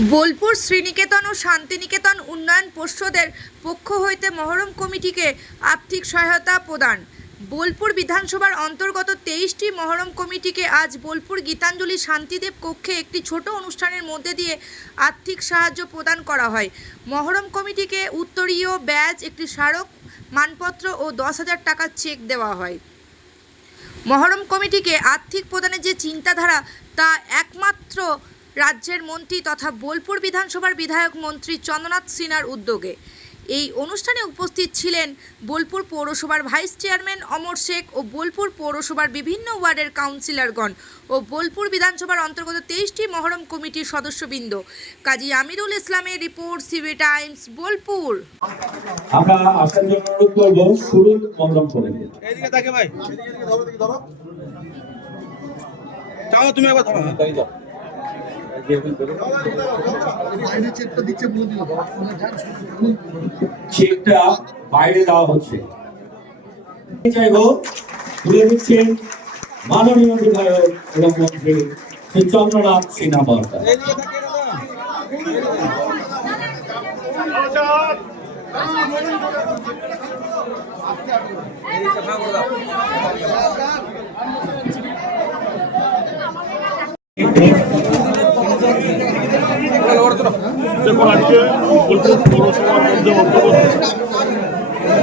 বোলপুর শ্রীনিকেতন ও শান্তিনিকেতন উন্নয়ন পর্ষদের পক্ষ হইতে মহরম কমিটিকে আর্থিক সহায়তা প্রদান। বোলপুর বিধানসভার অন্তর্গত 23টি মহরম কমিটিকে আজ বোলপুর গীতাঞ্জলি শান্তিদেব কক্ষে একটি ছোট অনুষ্ঠানের মধ্যে দিয়ে আর্থিক সাহায্য প্রদান করা হয়। মহরম কমিটিকে উত্তরীয় ব্যাজ, একটি স্মারক মানপত্র ও 10,000 টাকার চেক দেওয়া হয়। মহরম কমিটিকে আর্থিক প্রদানের যে চিন্তাধারা তা একমাত্র রাজ্যের মন্ত্রী তথা বোলপুর বিধানসভার বিধায়ক মন্ত্রী চন্দ্রনাথ সিনহার উদ্যোগে। এই অনুষ্ঠানে উপস্থিত ছিলেন বোলপুর পৌরসভার ভাইস চেয়ারম্যান অমর শেখ ও বোলপুর পৌরসভার বিভিন্ন ওয়ার্ডের কাউন্সিলরগণ ও বোলপুর বিধানসভার অন্তর্গত 23টি মহরম কমিটির সদস্যবৃন্দ। কাজী আমিরুল ইসলামের রিপোর্ট, সিবি টাইমস, বোলপুর। আমরা আসার জন্য অনুরোধ করব শুরু মহরম করে এইদিকে থাকে ভাই, এইদিকে ধরো চাও তুমি একবার ধরো। চেকটা বাইরে দেওয়া হচ্ছে। চাইবো তুলে দিচ্ছেন মাননীয় বিধায়ক এবং মন্ত্রী শ্রী চন্দ্রনাথ সিনহা মহোদয়। দেখুন, আজকে বোলপুর পৌরসভার মধ্যে অন্তর্গত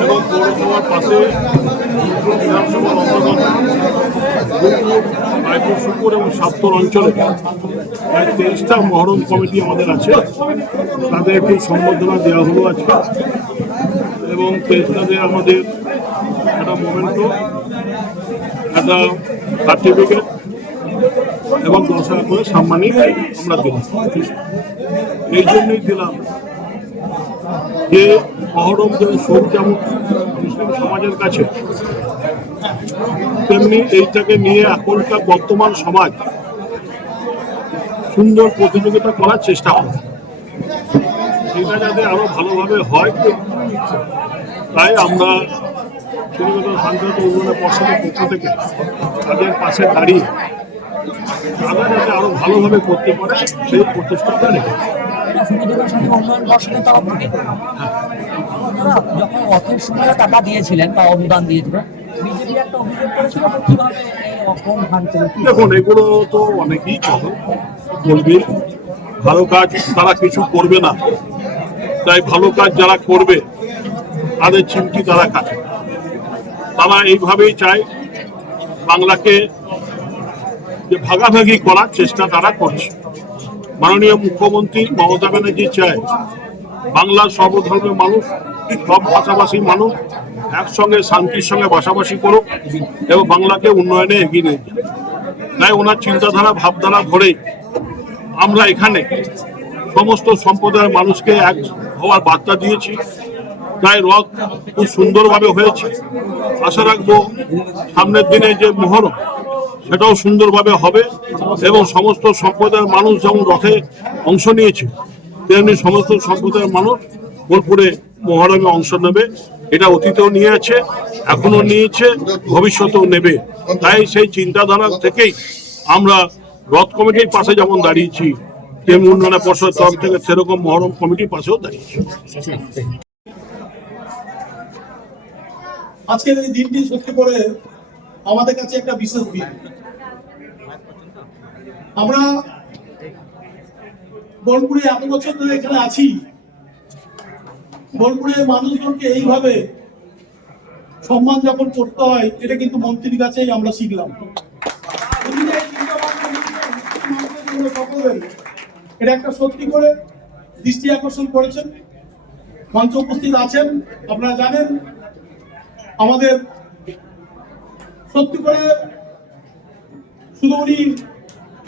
এবং পৌরসভার পাশে বোলপুর বিধানসভার অন্তর্গত বোলপুর, রায়পুর, সুপুর এবং সাপ্তর অঞ্চলে প্রায় 23টা মহরম কমিটি আমাদের আছে। তাদের একটু সম্বর্ধনা দেওয়া হলো আজকে এবং 23টাদের আমাদের একটা মোমেন্টো, একটা সার্টিফিকেট এবং 10,000 করে সাম্মানিক আমরা দিলাম। এই জন্যই দিলাম যে মহরম যে শোক যেমন মুসলিম সমাজের কাছে, তেমনি এইটাকে নিয়ে এখনকার বর্তমান সমাজ সুন্দর প্রতিযোগিতা করার চেষ্টা করে, সেটা যাতে আরো ভালোভাবে হয়। তাই আমরা শ্রীনিকেতন শান্তিনিকেতন উন্নয়ন পর্ষদের পক্ষ থেকে তাদের পাশে দাঁড়িয়ে তারা যাতে আরো ভালোভাবে করতে পারে সেই প্রচেষ্টাটা রেখেছে। যখন অর্থের সময় টাকা দিয়েছিলেন বা অনুদান দিয়েছিলেন, বিজেপি একটা অভিযোগ করেছিল কিভাবে দেখুন, এগুলো তো অনেকেই বলবে ভালো কাজ তারা কিছু করবে না, তাই ভালো কাজ যারা করবে তাদের চিমটি তারা কাটে। তারা এইভাবেই চায় বাংলাকে যে ভাগাভাগি করার চেষ্টা তারা করছে। মাননীয় মুখ্যমন্ত্রী মমতা ব্যানার্জি চায় বাংলার সর্বধর্মের মানুষ, সব ভাষাভাষী মানুষ একসঙ্গে শান্তির সঙ্গে বাসাবাসি করুক এবং বাংলাকে উন্নয়নে এগিয়ে নিয়ে যাক। তাই ওনার চিন্তাধারা ভাবধারা ধরেই আমরা এখানে সমস্ত সম্প্রদায়ের মানুষকে এক হওয়ার বার্তা দিয়েছি। তাই রথ খুব সুন্দরভাবে হয়েছে। আশা রাখবো সামনের দিনে যে মহরম সেটাও সুন্দরভাবে হবে এবং সমস্ত সম্প্রদায়ের মানুষ যেমন রথে অংশ নিয়েছে তেমনি সমস্ত সম্প্রদায়ের মানুষ বোলপুরে মহরমে অংশ নেবে। এটা অতীতেও নিয়ে আছে, এখনো নিয়েছে, ভবিষ্যতেও নেবে। তাই সেই চিন্তাধারা থেকেই আমরা রথ কমিটির পাশে যেমন দাঁড়িয়েছি, তেমনি উন্নয়ন পর্ষদের তরফ থেকে সেরকম মহরম কমিটির পাশেও দাঁড়িয়েছি। আজকের এই দিনটি সত্যি করে আমাদের কাছে একটা বিশেষ দিন। আমরা বোলপুরে এত বছর ধরে এখানে আছি, বোলপুরের মানুষজনকে এইভাবে সম্মান যাপন করতে হয় এটা কিন্তু মন্ত্রীর কাছেই আমরা শিখলাম। এটা একটা সত্যি করে দৃষ্টি আকর্ষণ করেছেন। মঞ্চে উপস্থিত আছেন, আপনারা জানেন আমাদের সত্যি করে শুধু উনি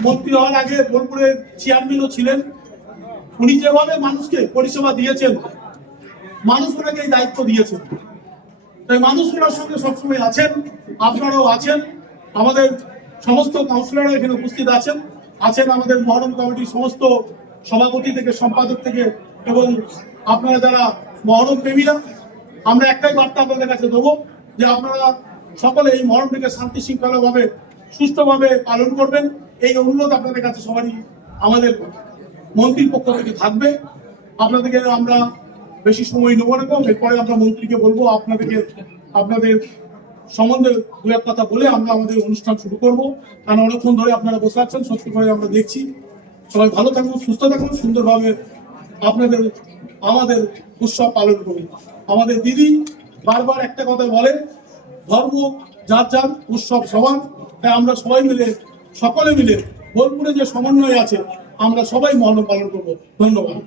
মন্ত্রী হওয়ার আগে বোলপুরের চেয়ারম্যানও ছিলেন। উনি যেভাবে মানুষকে পরিষেবা দিয়েছেন, মানুষ ওনাকে এই দায়িত্ব দিয়েছেন, তাই মানুষ ওনার সঙ্গে সবসময় আছেন। আপনারাও আছেন, আমাদের সমস্ত কাউন্সিলররা এখানে উপস্থিত আছেন, আমাদের মহরম কমিটির সমস্ত সভাপতি থেকে সম্পাদক থেকে এবং আপনারা যারা মহরম প্রেমীরা, আমরা একটাই বার্তা আপনাদের কাছে দেবো যে আপনারা সকলে এই মহরমটিকে শান্তি শৃঙ্খলাভাবে সুষ্ঠুভাবে পালন করবেন। এই অনুরোধ আপনাদের কাছে সবারই আমাদের মন্ত্রীর পক্ষ থেকে থাকবে। আপনাদেরকে আমরা বেশি সময় নেবো না, এরপরে আমরা মন্ত্রীকে বলবো আপনাদের সম্বন্ধে দু এক কথা বলে আমরা আমাদের অনুষ্ঠান শুরু করবো। কারণ অনেকক্ষণ ধরে আপনারা বসে আছেন, সত্যি করে আমরা দেখছি। সবাই ভালো থাকুন, সুস্থ থাকুন, সুন্দরভাবে আমাদের উৎসব পালন করুন। আমাদের দিদি বারবার একটা কথা বলে, ধর্ম যার যার, উৎসব সমান। তাই আমরা সবাই মিলে, সকলে মিলে বোলপুরে যে সমন্বয় আছে, আমরা সবাই মহরম পালন করবো। ধন্যবাদ।